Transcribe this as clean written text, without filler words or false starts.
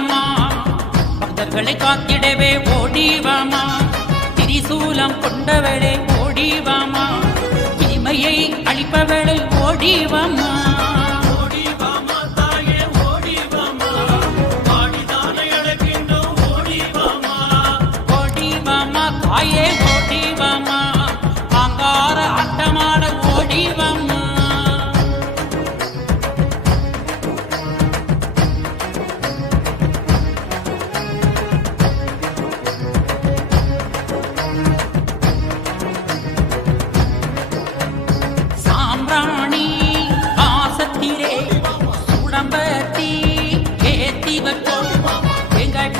வாமா, பக்தர்களை காத்திடவே ஓடி வாமா, திரிசூலம் கொண்டவளே ஓடி வாமா, இனிமையை அளிப்பவளை ஓடி வாமா. தாயே ஓடி வாமா, அங்கார அட்டமாட ஓடி வாமா. சாம்பிராணி காசத்திலே சுடம்பத்தி ஏத்தி வச்சோம் வெங்காய்